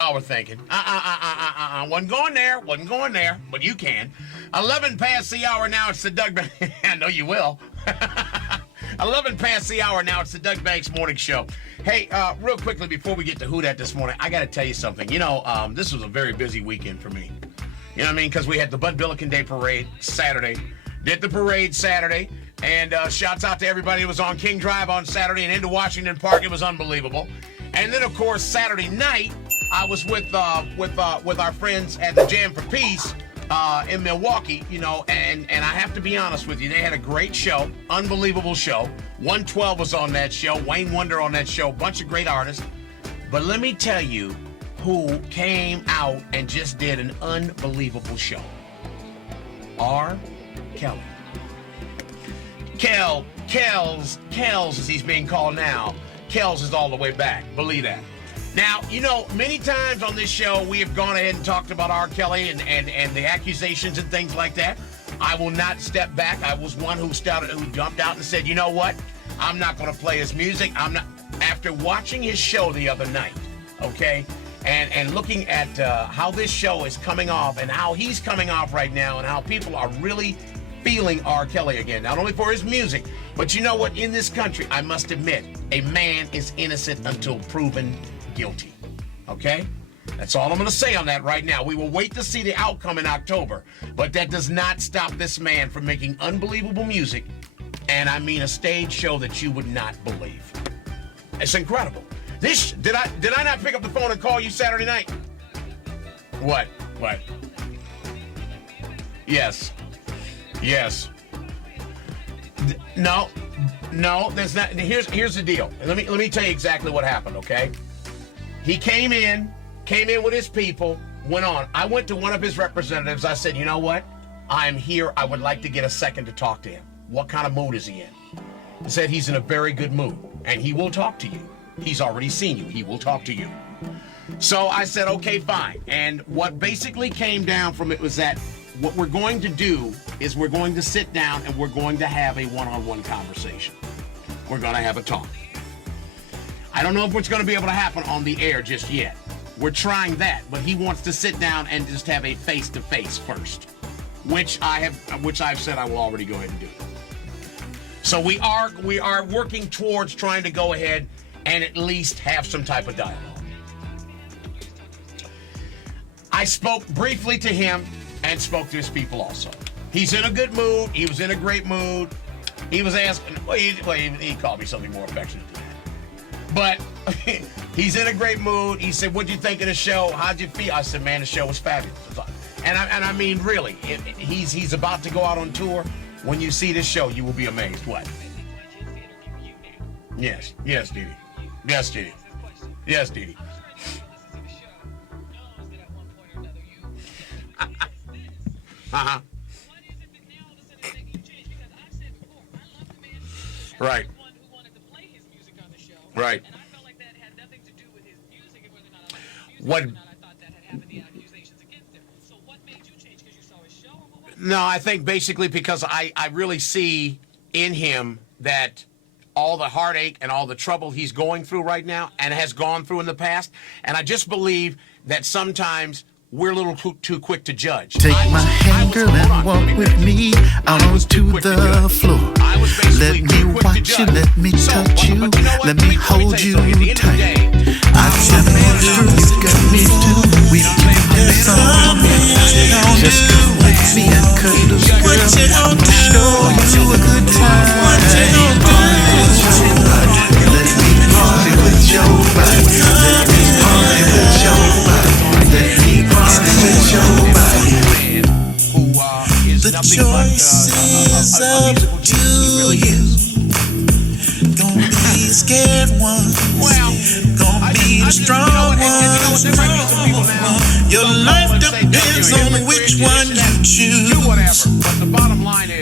Overthinking. Wasn't going there. Wasn't going there. But you can. 11 past the hour now. It's the Doug. I know you will. 11 past the hour now. It's the Doug Banks Morning Show. Hey, real quickly before we get to Who Dat this morning, I got to tell you something. You know, this was a very busy weekend for me. You know what I mean? Because we had the Bud Billiken Day Parade Saturday. Did the parade Saturday. And shouts out to everybody who was on King Drive on Saturday and into Washington Park. It was unbelievable. And then, of course, Saturday night, I was with our friends at the Jam for Peace in Milwaukee, you know, and I have to be honest with you, they had a great show, unbelievable show. 112 was on that show, Wayne Wonder on that show, bunch of great artists. But let me tell you who came out and just did an unbelievable show. R. Kelly. Kells, as he's being called now. Kells is all the way back. Believe that. Now, you know, many times on this show, we have gone ahead and talked about R. Kelly and the accusations and things like that. I will not step back. I was one who jumped out and said, you know what? I'm not going to play his music. I'm not. After watching his show the other night, okay, and looking at how this show is coming off and how he's coming off right now and how people are really feeling R. Kelly again, not only for his music, but you know what? In this country, I must admit, a man is innocent until proven guilty. Okay? That's all I'm going to say on that right now. We will wait to see the outcome in October, but that does not stop this man from making unbelievable music, and I mean a stage show that you would not believe. It's incredible. Did I not pick up the phone and call you Saturday night? What? Yes. No, there's not. Here's the deal. Let me tell you exactly what happened, okay? He came in with his people, went on. I went to one of his representatives. I said, you know what? I'm here. I would like to get a second to talk to him. What kind of mood is he in? He said he's in a very good mood, and he will talk to you. He's already seen you. He will talk to you. So I said, okay, fine. And what basically came down from it was that what we're going to do is we're going to sit down and we're going to have a one-on-one conversation. We're going to have a talk. I don't know if it's going to be able to happen on the air just yet. We're trying that, but he wants to sit down and just have a face-to-face first, which I've said I will already go ahead and do. So we are working towards trying to go ahead and at least have some type of dialogue. I spoke briefly to him and spoke to his people also. He's in a good mood. He was in a great mood. He was asking, he called me something more affectionate than that. But he's in a great mood. He said, what'd you think of the show? How'd you feel? I said, man, the show was fabulous. And I mean, really, he's about to go out on tour. When you see this show, you will be amazed. What? Yes, DeDe. Yes, DeDe. Yes, DeDe. Uh-huh. Right. Right. And I felt like that had nothing to do with his music and whether or not I liked his music or not. I thought that had any accusations against him. So what made you change? Because you saw his show? Or what? No, I think basically because I really see in him that all the heartache and all the trouble he's going through right now and has gone through in the past. And I just believe that sometimes we're a little too quick to judge. Take my hand, girl, and walk with me out onto the floor. Let me watch you, let me touch you, let me hold you tight. I said, girl, you got me too. We can do something. Just come with me and cuddle, girl. I'll show you a good time. Let me party with your body. Let me party with your body. Let me party with your body. The choice is up to you. Don't be scared ones. Don't be the strong ones. Your life depends on which one you choose.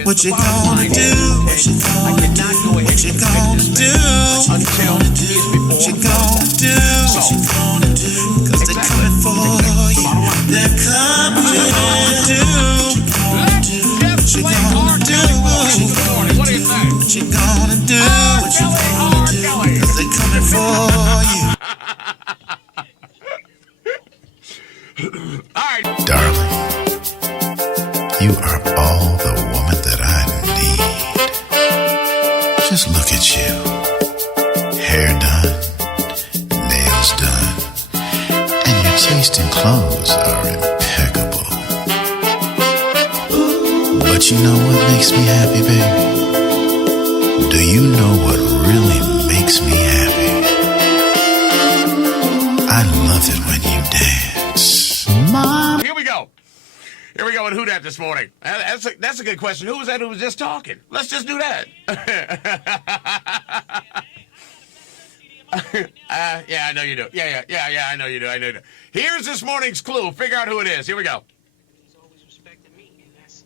What you gonna do? What you gonna do? What you gonna do? What you gonna do? What you gonna do? What you gonna do? 'Cause they're coming for you. They're coming to do. What you gonna do? What you gonna do? What you gonna do? What you gonna do? 'Cause they're coming for you. nails done, and your taste in clothes are impeccable. But you know what makes me happy, baby? Do you know what really makes me happy? I love it when you dance. Mom. Here we go. Here we go with Who Dat this morning. That's a good question. Who was that who was just talking? Let's just do that. Yeah, I know you do. Yeah, I know you do. I know you do. Here's this morning's clue. Figure out who it is. Here we go. He's always respected me, and that's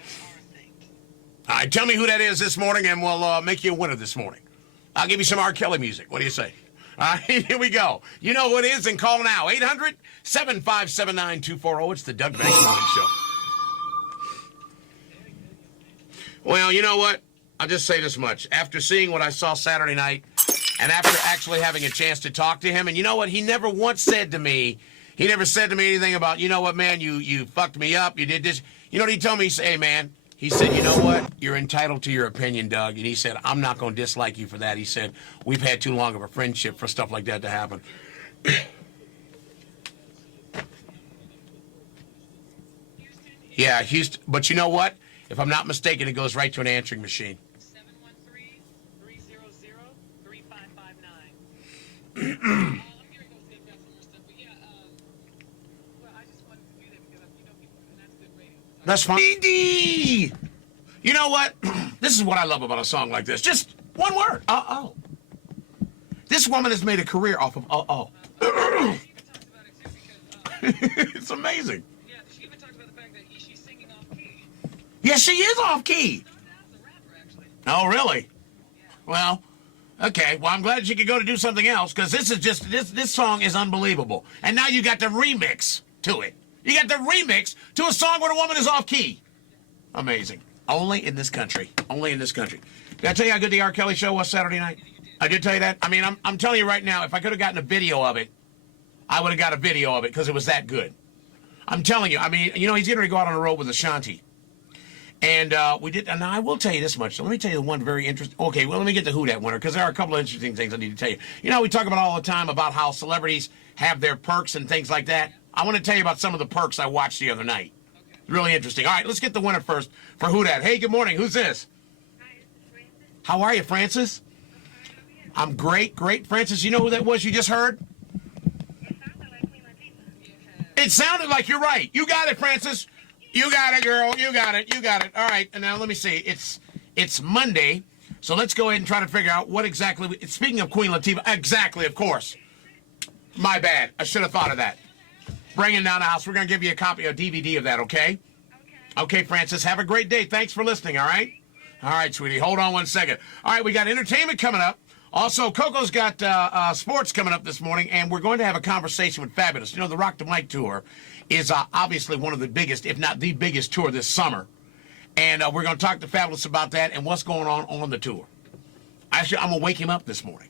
our thing. All right, tell me who that is this morning, and we'll make you a winner this morning. I'll give you some R. Kelly music. What do you say? All right, here we go. You know who it is, and call now. 800-757-9240. It's the Doug Banks Morning Show. Well, you know what? I'll just say this much. After seeing what I saw Saturday night, and after actually having a chance to talk to him, and you know what? He never once said to me, he never said to me anything about, you know what, man, you fucked me up, you did this. You know what he told me? He said, hey, man, he said, you know what? You're entitled to your opinion, Doug. And he said, I'm not going to dislike you for that. He said, we've had too long of a friendship for stuff like that to happen. Yeah, Houston. But you know what? If I'm not mistaken, it goes right to an answering machine. 713-300-3559. I'm here to go see if that's more stuff, but yeah, well, I just wanted to do that because you know people, and that's good radio. That's fine. DeDe! You know what? This is what I love about a song like this. Just one word. Uh-oh. This woman has made a career off of uh-oh. She even talks about it too because, It's amazing. yeah, she even talks about the fact that she's singing off key. Yeah, she is off key. Started out as a rapper, actually. Oh, really? Well, okay. Well, I'm glad she could go to do something else because this is just, this song is unbelievable. And now you got the remix to it. You got the remix to a song where the woman is off key. Amazing. Only in this country. Only in this country. Did I tell you how good the R. Kelly show was Saturday night? I did tell you that. I mean, I'm telling you right now, if I could have gotten a video of it, I would have got a video of it because it was that good. I'm telling you. I mean, you know, he's getting ready to go out on the road with Ashanti. And we did, and I will tell you this much. So let me tell you one very interesting. Okay, well, let me get to Who Dat winner because there are a couple of interesting things I need to tell you. You know, we talk about all the time about how celebrities have their perks and things like that. I want to tell you about some of the perks I watched the other night. Really interesting. All right, let's get the winner first for Who Dat. Hey, good morning. Who's this? Hi, this is Francis. How are you, Francis? I'm great, great. Francis, you know who that was you just heard? It sounded like Queen Latifah. It sounded like you're right. You got it, Francis. You got it, girl. You got it. You got it. All right, and now let me see. It's Monday, so let's go ahead and try to figure out what exactly. Speaking of Queen Latifah, exactly, of course. My bad. I should have thought of that. Bring it down the house. We're going to give you a copy, a DVD of that, okay? Okay, Francis. Have a great day. Thanks for listening, all right? All right, sweetie. Hold on one second. All right, we got entertainment coming up. Also, Coco's got sports coming up this morning, and we're going to have a conversation with Fabulous. You know, the Rock the Mic tour is obviously one of the biggest, if not the biggest tour this summer. And we're going to talk to Fabulous about that and what's going on the tour. Actually, I'm going to wake him up this morning.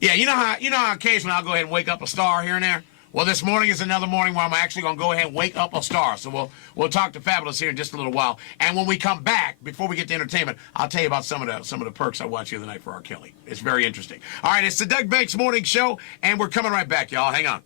Yeah, you know how occasionally I'll go ahead and wake up a star here and there? Well, this morning is another morning where I'm actually going to go ahead and wake up a star. So we'll talk to Fabulous here in just a little while. And when we come back, before we get to entertainment, I'll tell you about some of the perks I watched the other night for R. Kelly. It's very interesting. All right, it's the Doug Banks Morning Show, and we're coming right back, y'all. Hang on.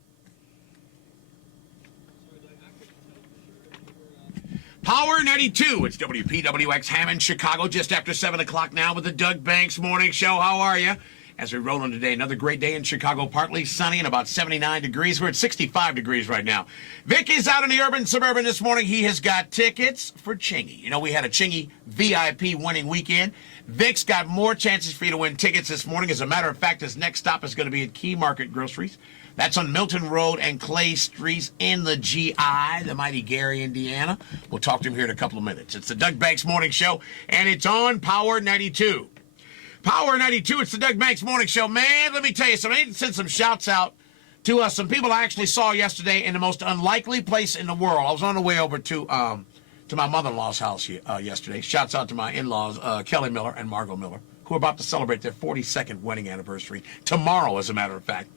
Power 92. It's WPWX Hammond, Chicago, just after 7 o'clock now with the Doug Banks Morning Show. How are you? As we roll on today, another great day in Chicago, partly sunny and about 79 degrees. We're at 65 degrees right now. Vic is out in the urban suburban this morning. He has got tickets for Chingy. You know, we had a Chingy VIP winning weekend. Vic's got more chances for you to win tickets this morning. As a matter of fact, his next stop is going to be at Key Market Groceries. That's on Milton Road and Clay Streets in the GI, the mighty Gary, Indiana. We'll talk to him here in a couple of minutes. It's the Doug Banks Morning Show, and it's on Power 92. Power 92, it's the Doug Banks Morning Show. Man, let me tell you something. I need to send some shouts out to some people I actually saw yesterday in the most unlikely place in the world. I was on the way over to my mother-in-law's house yesterday. Shouts out to my in-laws, Kelly Miller and Margot Miller, who are about to celebrate their 42nd wedding anniversary tomorrow, as a matter of fact.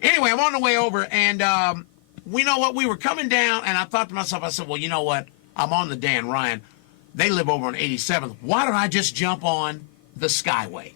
Anyway, I'm on the way over, and we know what? We were coming down, and I thought to myself, I said, well, you know what? I'm on the Dan Ryan. They live over on 87th. Why don't I just jump on the Skyway?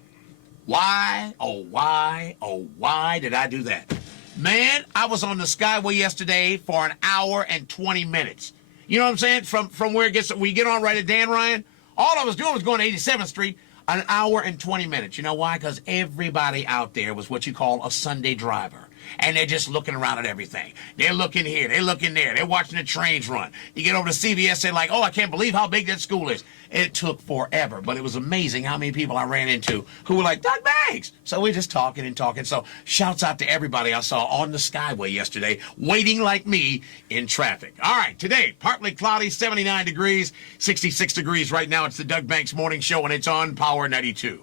Why, oh why did I do that? Man, I was on the Skyway yesterday for an hour and 20 minutes. You know what I'm saying? From where it gets, we get on right at Dan Ryan, all I was doing was going to 87th Street, an hour and 20 minutes. You know why? Because everybody out there was what you call a Sunday driver. And they're just looking around at everything. They're looking here. They're looking there. They're watching the trains run. You get over to CVS, they're like, oh, I can't believe how big that school is. It took forever, but it was amazing how many people I ran into who were like, Doug Banks. So we're just talking and talking. So shouts out to everybody I saw on the Skyway yesterday, waiting like me in traffic. All right, today, partly cloudy, 79 degrees, 66 degrees right now. It's the Doug Banks Morning Show, and it's on Power 92.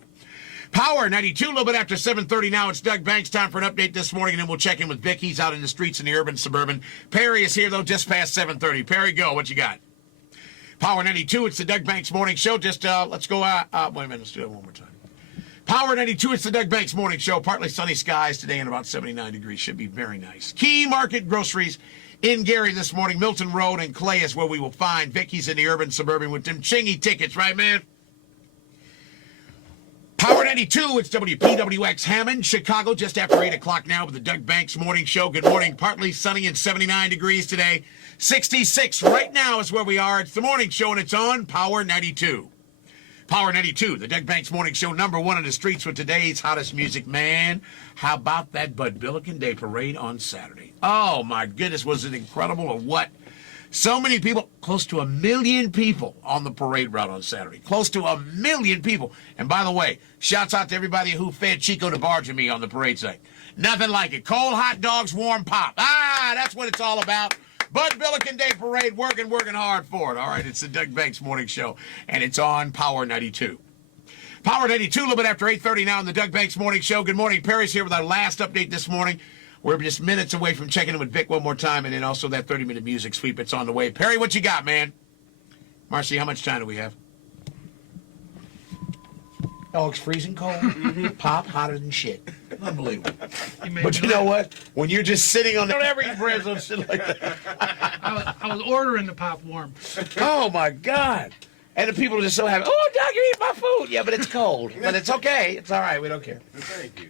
Power 92, a little bit after 7:30 now. It's Doug Banks. Time for an update this morning, and then we'll check in with Vic. He's out in the streets in the urban, suburban. Perry is here, though, just past 7:30. Perry, go. What you got? Power 92, it's the Doug Banks Morning Show. Just, let's go out. Wait a minute, let's do it one more time. Power 92, it's the Doug Banks Morning Show. Partly sunny skies today and about 79 degrees. Should be very nice. Key Market Groceries in Gary this morning. Milton Road and Clay is where we will find Vic. He's in the urban, suburban with them chingy tickets, right, man? Power 92, it's WPWX Hammond, Chicago, just after 8 o'clock now with the Doug Banks Morning Show. Good morning. Partly sunny and 79 degrees today. 66 right now is where we are. It's the morning show, and it's on Power 92. Power 92, the Doug Banks Morning Show, number one in the streets with today's hottest music, man. How about that Bud Billiken Day Parade on Saturday? Oh, my goodness, was it incredible or what? So many people, close to 1 million people on the parade route on Saturday. Close to 1 million people. And by the way, shouts out to everybody who fed Chico DeBarge and me on the parade site. Nothing like it. Cold hot dogs, warm pop. That's what it's all about. Bud Billiken Day Parade, working hard for it. All right, it's the Doug Banks Morning Show, and it's on Power 92. Power 92, a little bit after 8:30 now on the Doug Banks Morning Show. Good morning. Perry's here with our last update this morning. We're just minutes away from checking in with Vic one more time, and then also that 30-minute music sweep. It's on the way. Perry, what you got, man? Marcy, how much time do we have? Oh, it's freezing cold. Pop hotter than shit. Unbelievable. But you know what? When you're just sitting on the... Don't ever eat bread on shit like that. I was ordering the pop warm. Oh, my God. And the people are just so happy. Oh, Doug, you eat my food. Yeah, but it's cold. But it's okay. It's all right. We don't care. Thank you.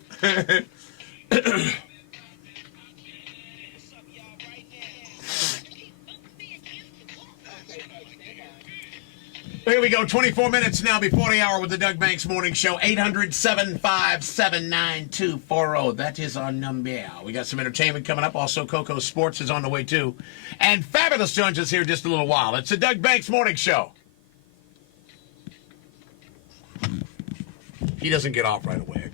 Here we go, 24 minutes now before the hour with the Doug Banks Morning Show. 800-757-9240. That is our number. We got some entertainment coming up. Also, Coco Sports is on the way, too. And Fabulous Jones is here just a little while. It's the Doug Banks Morning Show. He doesn't get off right away.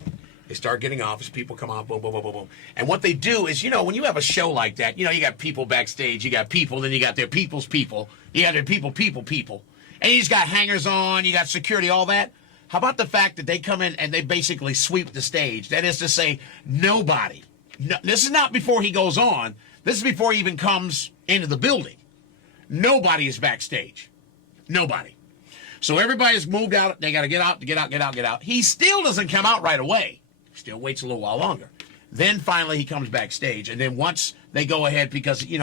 They start getting off as people come on, boom, boom, boom, boom, boom. And what they do is, when you have a show like that, you got people backstage, you got people, then you got their people's people. You got their people. And you just got hangers on, you got security, all that. How about the fact that they come in and they basically sweep the stage? That is to say, nobody. No, this is not before he goes on. This is before he even comes into the building. Nobody is backstage. Nobody. So everybody's moved out. They got to get out. He still doesn't come out right away. Still waits a little while longer. Then finally he comes backstage. And then once they go ahead, because, he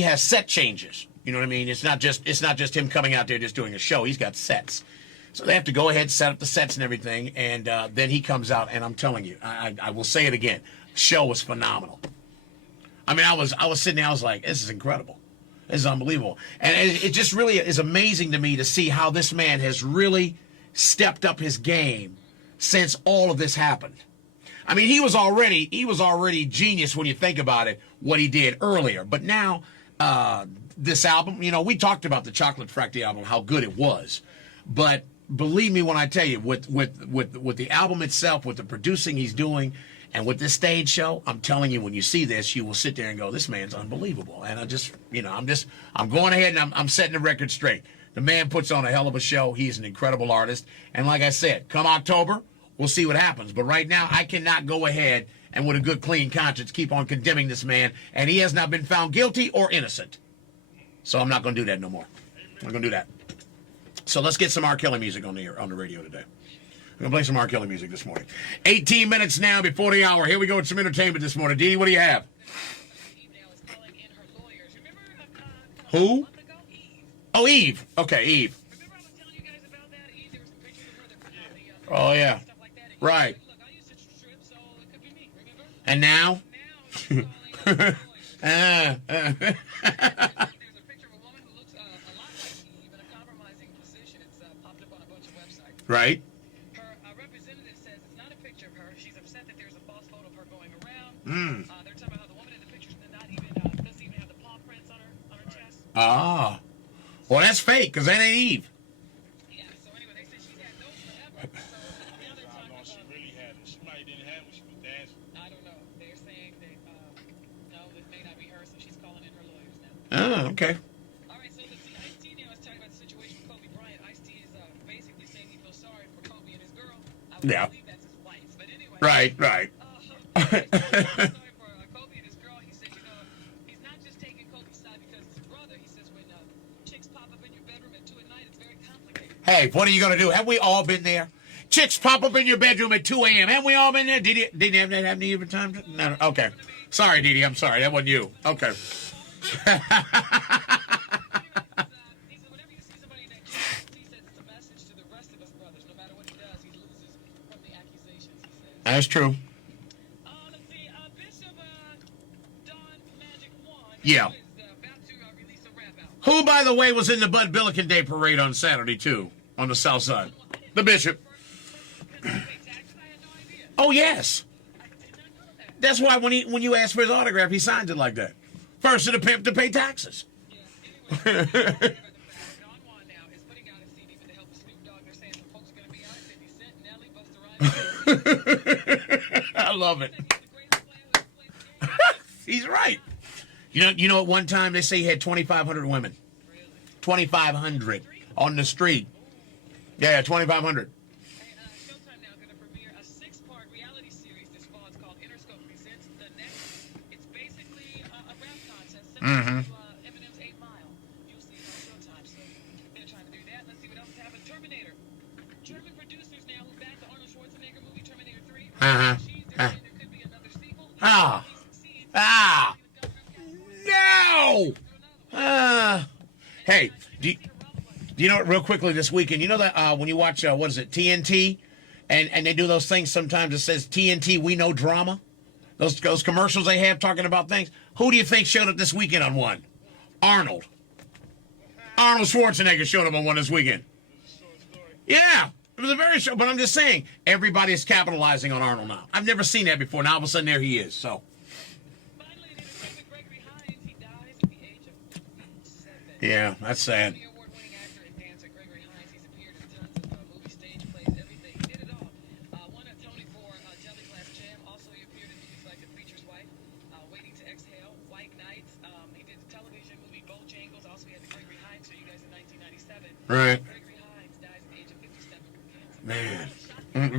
has set changes. You know what I mean? It's not just him coming out there just doing a show. He's got sets. So they have to go ahead, set up the sets and everything, and then he comes out, and I'm telling you, I will say it again, the show was phenomenal. I mean, I was sitting there, I was like, this is incredible. This is unbelievable. And it just really is amazing to me to see how this man has really stepped up his game since all of this happened. I mean, he was already genius when you think about it, what he did earlier. But now, this album, we talked about the Chocolate Factory album, how good it was. But believe me when I tell you, with the album itself, with the producing he's doing, and with this stage show, I'm telling you, when you see this, you will sit there and go, this man's unbelievable. And I'm going ahead and I'm setting the record straight. The man puts on a hell of a show. He's an incredible artist. And like I said, come October, we'll see what happens. But right now, I cannot go ahead and with a good, clean conscience keep on condemning this man. And he has not been found guilty or innocent. So I'm not going to do that no more. I'm not going to do that. So let's get some R. Kelly music on the radio today. I'm going to play some R. Kelly music this morning. 18 minutes now before the hour. Here we go with some entertainment this morning. DeDe, what do you have? Who? Oh, Eve. Okay, Eve. Remember I was telling you guys about that? There were some pictures of her that were Oh, yeah. stuff like that. Right. Look, I used to strip, so it could be me, remember? And now? Now she's calling There's a picture of a woman who looks a lot like Eve in a compromising position. It's popped up on a bunch of websites. Right. Her representative says it's not a picture of her. She's upset that there's a false photo of her going around. They're talking about how the woman in the picture doesn't even have the paw prints on her chest. Ah. Well, that's fake, because that ain't Eve. Yeah, so anyway, they said she's had those forever. So now they're talking about... She really had it. She might didn't have it. She was dancing. I don't know. They're saying that, no, this may not be her, so she's calling in her lawyers now. Oh, okay. All right, so let's see. Ice-T now is talking about the situation with Kobe Bryant. Ice-T is basically saying he feels sorry for Kobe and his girl. I would believe that's his wife, but anyway. Right. Sorry for Kobe and his girl. He said, he's not just taking Kobe's side because it's his brother. He says when chicks pop up in your bedroom at 2 at night, it's very complicated. Hey, what are you going to do? Have we all been there? Chicks pop up in your bedroom at 2 a.m. Haven't we all been there? Did you have that happen to you every time? No. Okay. Sorry, DeDe. I'm sorry. That wasn't you. Okay. He said whenever you see somebody in that case, he says it's a message to the rest of us brothers. No matter what he does, he loses from the accusations, he says. That's true. Let's see. Bishop Don Magic One Yeah. is about to release a rap album. Who, by the way, was in the Bud Billiken Day Parade on Saturday, too, on the South Side? The Bishop. Because they pay taxes, I had no idea. Oh, yes. I did not know that. That's why when you asked for his autograph, he signed it like that. First of the pimp to pay taxes. Yeah. Anyway, Don Juan now is putting out a CD with the help of Snoop Dogg. They're saying some folks are going to be out. 50 Cent, Nelly, Busta Rhymes. I love it. He's the greatest player who's played the game. He's right. You know, at one time they say he had 2,500 women. 2,500 on the street. Yeah, 2,500. Hey, Showtime now going to premiere a 6-part reality series this fall. It's called Interscope Presents The Next. It's basically a rap contest similar to Eminem's 8 Mile. You'll see it on Showtime. So they're trying to do that. Let's see what else happened. Terminator. German producers now who backed the Arnold Schwarzenegger movie Terminator 3. They're saying there could be another sequel. Ah. If he succeeds, Ah. the government No! Hey, do you know, real quickly this weekend, you know that when you watch, what is it, TNT, and they do those things sometimes that says TNT, we know drama? Those commercials they have talking about things? Who do you think showed up this weekend on one? Arnold. Arnold Schwarzenegger showed up on one this weekend. Yeah, it was a very short, but I'm just saying, everybody is capitalizing on Arnold now. I've never seen that before. Now all of a sudden there he is, so. Finally, in entertainment, Gregory Hines, he dies at the age of 57. Yeah, that's sad. Emmy Award-winning actor and dancer Gregory Hines, he's appeared in tons of movie, stage plays, everything. He did it all. Won a Tony for Jelly Glass Jam. Also, he appeared in movies like The Preacher's Wife, Waiting to Exhale, White Nights. He did the television movie Bojangles. Also, he had the Gregory Hines show, you guys, in 1997. Right. Gregory Hines dies at the age of 57 from cancer. Man.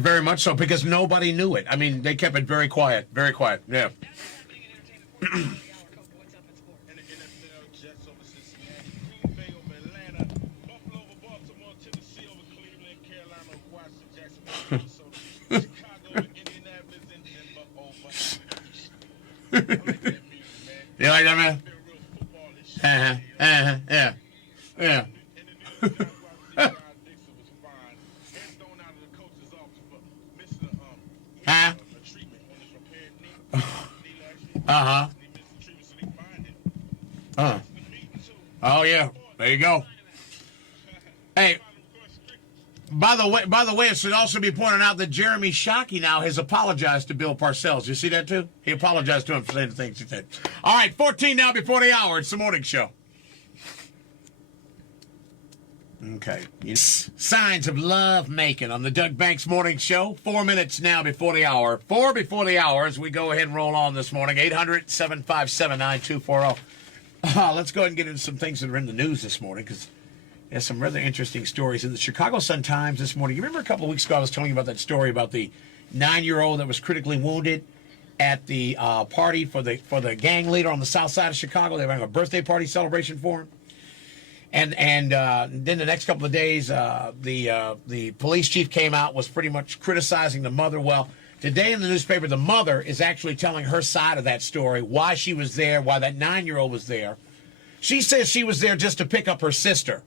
Very much so, because nobody knew it. I mean, they kept it very quiet. Very quiet. Yeah. That's what's happening in entertainment. 40 hour. Coco, what's up in sports? In the NFL, Jets over Cincinnati, Green Bay over Atlanta, Buffalo over Baltimore, Tennessee over Cleveland, Carolina over Washington, Jacksonville, Minnesota, Chicago over Indianapolis, and Denver over. I like that music, man. You like that, man? It's been real footballish. Yeah. Yeah. In the news, that's why Brian Dixon was fined and thrown out of the coach's office for missing Huh? a treatment on his repaired knee. Knee actually. Uh-huh. He missed the treatment, so they fined him. Uh. The meeting, too. Oh, yeah. There you go. Hey, by the way, it should also be pointed out that Jeremy Shockey now has apologized to Bill Parcells. You see that, too? He apologized to him for saying the things he said. All right, 14 now before the hour. It's the morning show. Okay. Signs of love making on the Doug Banks Morning Show. 4 minutes now before the hour. 4 before the hour as we go ahead and roll on this morning. 800-757-9240. Let's go ahead and get into some things that are in the news this morning because there's some rather interesting stories. In the Chicago Sun-Times this morning, you remember a couple of weeks ago I was telling you about that story about the 9-year-old that was critically wounded at the party for the gang leader on the south side of Chicago. They were having a birthday party celebration for him. And then the next couple of days, the police chief came out, was pretty much criticizing the mother. Well, today in the newspaper, the mother is actually telling her side of that story, why she was there, why that 9-year-old was there. She says she was there just to pick up her sister.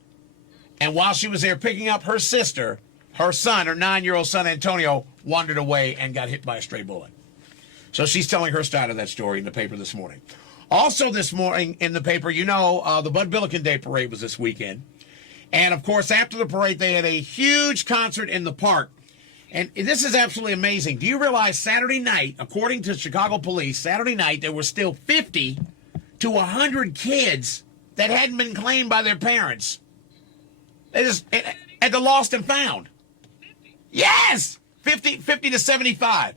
And while she was there picking up her sister, her son, her 9-year-old son, Antonio, wandered away and got hit by a stray bullet. So she's telling her side of that story in the paper this morning. Also this morning in the paper, the Bud Billiken Day Parade was this weekend. And, of course, after the parade, they had a huge concert in the park. And this is absolutely amazing. Do you realize Saturday night, according to Chicago police, Saturday night there were still 50 to 100 kids that hadn't been claimed by their parents. They just at the lost and found. Yes! 50 to 75.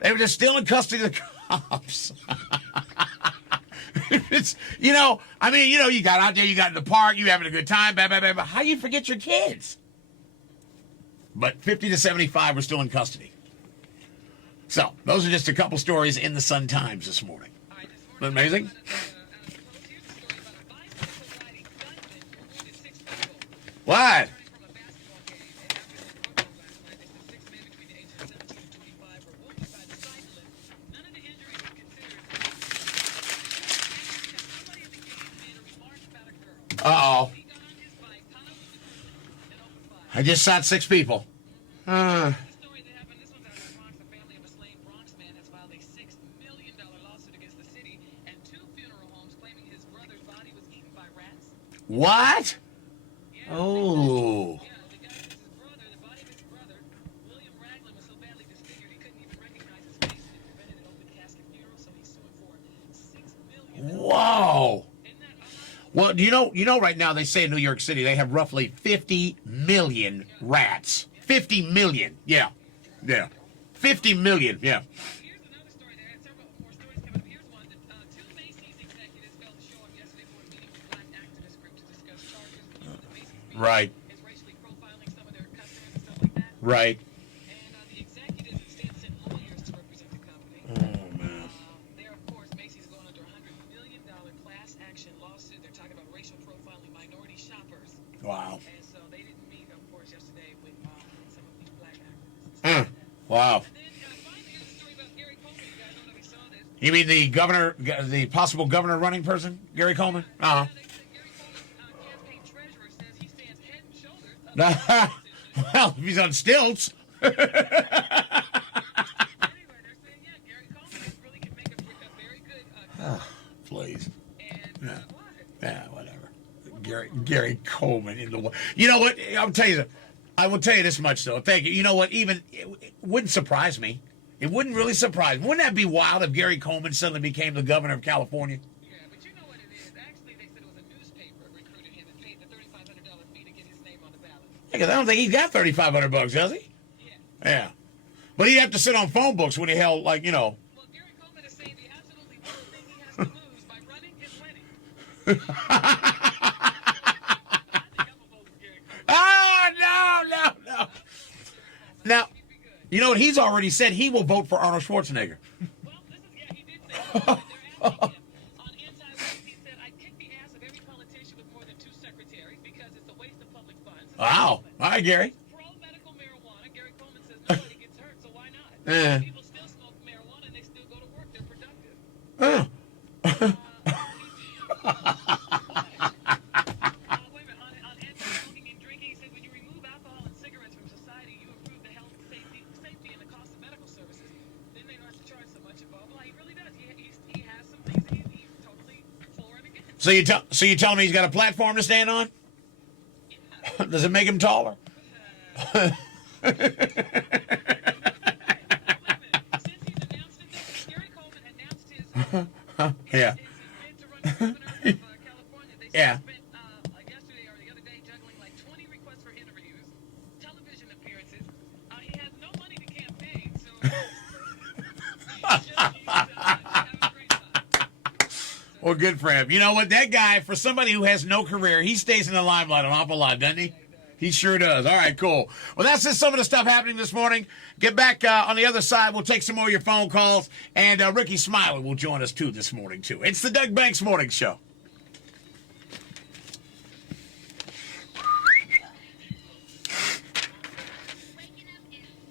They were just still in custody of the cops. It's, you got out there, you got in the park, you having a good time, blah, blah, blah, blah. How do you forget your kids? But 50 to 75 were still in custody. So, those are just a couple stories in the Sun Times this morning. Isn't that amazing? What? Uh-oh. I just shot 6 people. What? Oh. Whoa. Well, you know, right now they say in New York City they have roughly 50 million rats. 50 million. Yeah. 50 million. Yeah. Here's another story. There are several more stories coming up. Here's one. Two Macy's executives failed to show up yesterday for a meeting with Black activist group to discuss charges with the Macy's Right. is racially profiling some of their customers and stuff like that. Right. And the executives instead sent lawyers to represent the company. Oh, man. There, of course, Macy's going under $100 million class action lawsuit. They're talking about racial profiling minority shoppers. Wow. And so they didn't meet, of course, yesterday with some of these Black activists. Wow. And then finally, here's a story about Gary Coleman. You guys know that we saw this. You mean the governor, the possible governor running person, Gary Coleman? Uh-huh. They said Gary Coleman's campaign treasurer says he stands head and shoulders above the opposition. Well, if he's on stilts. Anyway, they're saying, Gary Coleman really can make a very good Please. and what? Yeah, whatever. Gary Coleman in the. You know what? I will tell you this much though. Thank you. You know what? Even it wouldn't surprise me. It wouldn't really surprise me. Wouldn't that be wild if Gary Coleman suddenly became the governor of California? Yeah, but you know what it is. Actually, they said it was a newspaper recruited him and paid the $3,500 fee to get his name on the ballot. Because I don't think he's got $3,500, does he? Yeah. Yeah. But he'd have to sit on phone books when he held, Well, Gary Coleman is saying the absolutely one thing he has to lose by running is winning. I think I'm a vote for Gary Coleman. no. Now, you know what? He's already said he will vote for Arnold Schwarzenegger. Well, he did say that. They're asking him on anti-race. He said, "I kick the ass of every politician with more than 2 secretaries because it's a waste of public funds." Wow. All right, Gary. Pro-medical marijuana. Gary Coleman says nobody gets hurt, so why not? People still smoke marijuana and they still go to work. They're productive. Wait a minute. On anti-smoking and drinking, he said when you remove alcohol and cigarettes from society, you improve the health, safety, and the cost of medical services. Then they don't have to charge so much involved. Well, he really does. He has some things that he's totally for and against. So you telling me he's got a platform to stand on? Does it make him taller? Since he's announced it, Gary Coleman announced his Yeah. bid to run for governor of California. They Yeah. spent yesterday or the other day juggling like 20 requests for interviews, television appearances. He has no money to campaign, so he's having a great time. Well, good for him. You know what? That guy, for somebody who has no career, he stays in the limelight an awful lot, doesn't he? He sure does. All right, cool. Well, that's just some of the stuff happening this morning. Get back on the other side. We'll take some more of your phone calls. And Rickey Smiley will join us, too, this morning, too. It's the Doug Banks Morning Show.